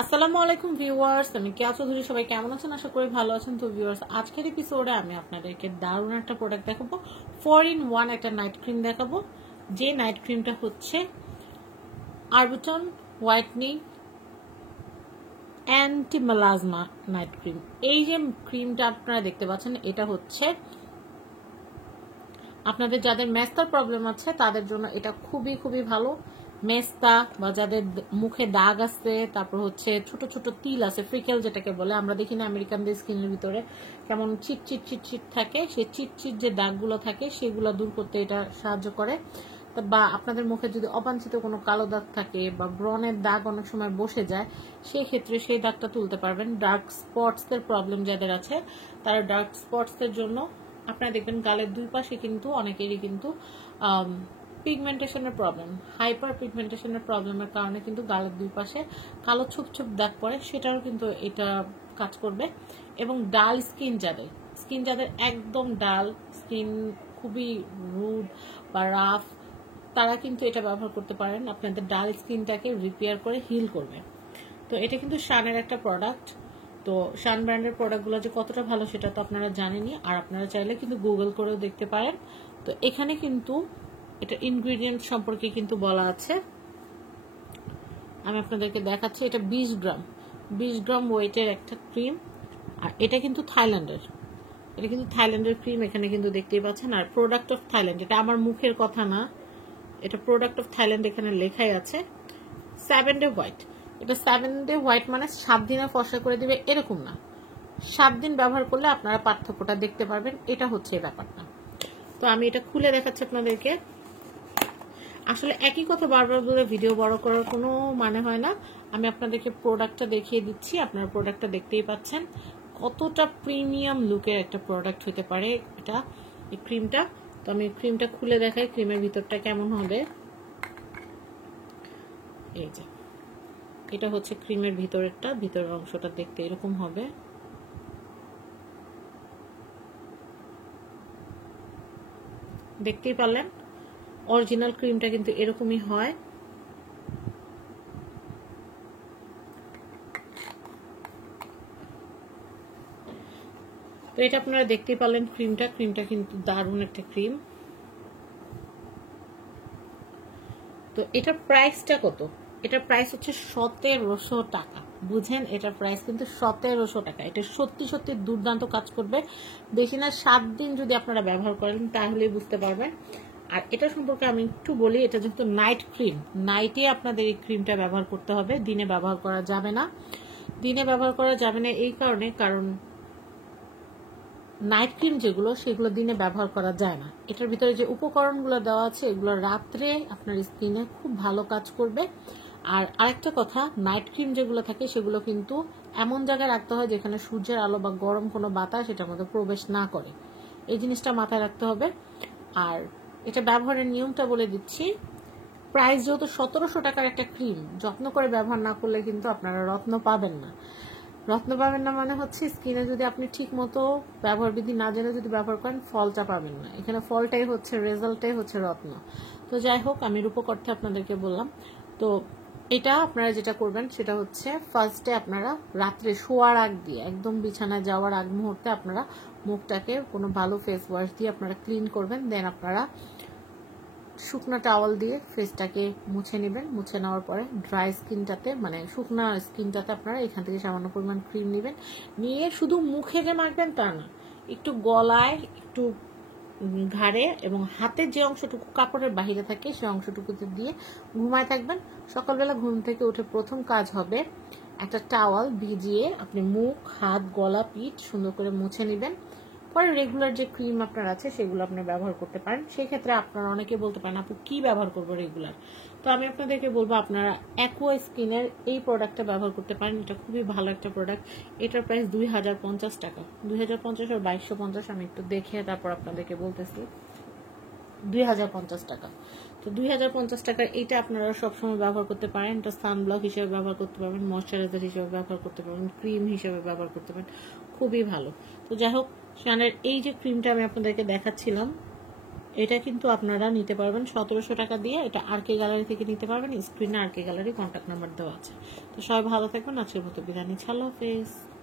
আসসালামু আলাইকুম ভিউয়ার্স, আমি কেয়া চৌধুরী। সবাই কেমন আছেন? আশা করি ভালো আছেন। তো ভিউয়ার্স, আজকের এপিসোডে আমি আপনাদেরকে দারুণ একটা প্রোডাক্ট দেখাবো। 4-in-1 একটা নাইট ক্রিম দেখাবো। যে নাইট ক্রিমটা হচ্ছে arbutin whitening anti melasma night cream. এই যে ক্রিমটা আপনারা দেখতে পাচ্ছেন, এটা হচ্ছে আপনাদের যাদের মেস্তার প্রবলেম আছে তাদের জন্য এটা খুবই খুবই ভালো। মেস্তা বা যাদের মুখে দাগ আছে, তারপর হচ্ছে ছোট ছোট তিল আছে, ফ্রিকেল যেটাকে বলে, আমরা দেখি না আমেরিকানদের স্কিনের ভিতরে কেমন চিট চিট চিট চিট থাকে, সেই চিট চিট যে দাগগুলো থাকে সেগুলো দূর করতে এটা সাহায্য করে। বা আপনাদের মুখে যদি অবাঞ্ছিত কোনো কালো দাগ থাকে বা ব্রণের দাগ অনেক সময় বসে যায়, সেই ক্ষেত্রে সেই দাগটা তুলতে পারবেন। ডার্ক স্পটসের প্রবলেম যাদের আছে তারা ডার্ক স্পটসের জন্য আপনারা দেখবেন গালের দুই পাশে কিন্তু অনেকেরই কিন্তু পিগমেন্টেশনের প্রবলেম, হাইপার পিগমেন্টেশনের প্রবলেমের কারণে কিন্তু গালের দুই পাশে কালো ছোপ ছোপ দাগ পড়ে, সেটারও কিন্তু এটা কাজ করবে। এবং ডাল স্কিন যাদের একদম ডাল স্কিন, খুবই রুড বা রাফ, তারা কিন্তু এটা ব্যবহার করতে পারেন। আপনাদের ডাল স্কিনটাকে রিপেয়ার করে হিল করবে। তো এটা কিন্তু শানের একটা প্রোডাক্ট। তো শান ব্র্যান্ডের প্রোডাক্টগুলো যে কতটা ভালো সেটা তো আপনারা জানেনই, আর আপনারা চাইলে কিন্তু গুগল করেও দেখতে পারেন। তো এখানে কিন্তু এটা ইনগ্রিডিয়েন্ট সম্পর্কে কিন্তু বলা আছে, আমি আপনাদেরকে দেখাচ্ছি। এটা 20 গ্রাম ওয়েটের একটা ক্রিম, আর এটা কিন্তু থাইল্যান্ডের ক্রিম। এখানে কিন্তু দেখতেই পাচ্ছেন। আর প্রোডাক্ট অফ থাইল্যান্ড, এটা আমার মুখের কথা না, এটা প্রোডাক্ট অফ থাইল্যান্ড এখানে লেখাই আছে। 7 ডে হোয়াইট, এটা 7 ডে হোয়াইট মানে 7 দিনে ফর্সা করে দিবে এরকম না, 7 দিন ব্যবহার করলে আপনারা পার্থক্যটা দেখতে পারবেন। এটা হচ্ছে ব্যাপারটা। তো আমি এটা খুলে দেখাচ্ছি আপনাদেরকে। আসলে একই কথা বারবার বলে ভিডিও বড় করার কোনো মানে হয় না। আমি আপনাদেরকে প্রোডাক্টটা দেখিয়ে দিচ্ছি, আপনারা প্রোডাক্টটা দেখতেই পাচ্ছেন কতটা প্রিমিয়াম লুকের একটা প্রোডাক্ট হতে পারে এটা, এই ক্রিমটা। তো আমি ক্রিমটা খুলে দেখাই, ক্রিমের ভিতরটা কেমন হবে। এই যে এটা হচ্ছে ক্রিমের ভিতরের অংশটা দেখতে এরকম হবে। দেখতেই পারলেন অরিজিনাল ক্রিমটা কিন্তু এরকমই হয়। তো এটা আপনারা দেখতেই পারলেন ক্রিমটা কিন্তু দারুণ একটা ক্রিম। তো এটার প্রাইসটা কত? এটার প্রাইস হচ্ছে 1700 টাকা। বুঝেন, এটার প্রাইস কিন্তু 1700 টাকা। এটা সত্যি সত্যি দুর্দান্ত কাজ করবে। বেশি না 7 দিন যদি আপনারা ব্যবহার করেন তাহলেই বুঝতে পারবেন। আর এটা সম্পর্কে আমি একটু বলি, এটা যেহেতু নাইট ক্রিম, নাইটে আপনাদের এই ক্রিমটা ব্যবহার করতে হবে, দিনে ব্যবহার করা যাবে না। এই কারণ নাইট ক্রিম যেগুলো সেগুলো দিনে ব্যবহার করা যায় না। এটার ভিতরে যে উপকরণগুলো দেওয়া আছে এগুলো রাত্রে আপনার স্কিনে খুব ভালো কাজ করবে। আর আরেকটা কথা, নাইট ক্রিম যেগুলো থাকে সেগুলো কিন্তু এমন জায়গায় রাখতে হয় যেখানে সূর্যের আলো বা গরম কোনো বাতাস এটার মধ্যে প্রবেশ না করে, এই জিনিসটা মাথায় রাখতে হবে। আর এটা ব্যবহারের নিয়মটা বলে দিচ্ছি। প্রাইস যেহেতু 1700 টাকার একটা ক্রিম, যত্ন করে ব্যবহার না করলে কিন্তু আপনারা রত্ন পাবেন না মানে হচ্ছে স্কিনে যদি আপনি ঠিক মতো ব্যবহার বিধি না জেনে যদি ব্যবহার করেন, ফলটা পাবেন না। এখানে ফলটাই হচ্ছে, রেজাল্টটাই হচ্ছে রত্ন। তো যাই হোক, আমি রূপকর্থে আপনাদেরকে বললাম। তো এটা আপনারা যেটা করবেন সেটা হচ্ছে, ফার্স্টে আপনারা রাত্রে শোয়ার আগ দিয়ে, একদম বিছানায় যাওয়ার আগ মুহূর্তে আপনারা মুখটাকে কোনো ভালো ফেস ওয়াশ দিয়ে আপনারা ক্লিন করবেন। দেন আপনারা শুকনো টাওয়াল দিয়ে ফেসটাকে মুছে নেবেন। মুছে নেওয়ার পরে ড্রাই স্কিনটাতে, মানে শুকনো স্কিনটাতে আপনারা এখান থেকে সামান্য পরিমাণ ক্রিম নেবেন। নিয়ে শুধু মুখে যে মাখবেন তা না, একটু গলায়, একটু ঘাড়ে এবং হাতের যে অংশটুকু কাপড়ের বাহিরে থাকে সেই অংশটুকুতে দিয়ে ঘুমায় থাকবেন। সকালবেলা ঘুম থেকে উঠে প্রথম কাজ হবে একটা টাওয়াল ভিজিয়ে আপনি মুখ, হাত, গলা, পিঠ সুন্দর করে মুছে নেবেন। পরে রেগুলার যে ক্রিম আপনার আছে সেগুলো আপনি ব্যবহার করতে পারেন। সেই ক্ষেত্রে আপনারা অনেকে বলতে পারেন আপু কি ব্যবহার করবো রেগুলার। তো আমি আপনাদেরকে বলবো আপনারা অ্যাকোয়া স্কিনের এই প্রোডাক্টটা ব্যবহার করতে পারেন। এটা খুবই ভালো একটা প্রোডাক্ট। এটার প্রাইস 2050 টাকা। 2050 আর 2250 আমি একটু দেখে তারপর আপনাদেরকে বলতেছি। 2050 টাকা। তো 2050 টাকার এইটা আপনারা সবসময় ব্যবহার করতে পারেন। এটা সানব্লক হিসেবে ব্যবহার করতে পারবেন, ময়শ্চারাইজার হিসেবে ব্যবহার করতে পারবেন, ক্রিম হিসেবে ব্যবহার করতে পারেন। খুবই ভালো। তো যাই হোক, শানের এই যে ক্রিমটা আমি আপনাদেরকে দেখাচ্ছিলাম, এটা কিন্তু আপনারা নিতে পারবেন 1700 টাকা দিয়ে। এটা আরকে গ্যালারি থেকে নিতে পারবেন। স্ক্রিনে আরকে গ্যালারি কন্ট্যাক্ট নাম্বার দেওয়া আছে। তো সবাই ভালো থাকবেন। আজকের মতো বিদায় নিচ্ছি। আল্লাহ হাফেজ।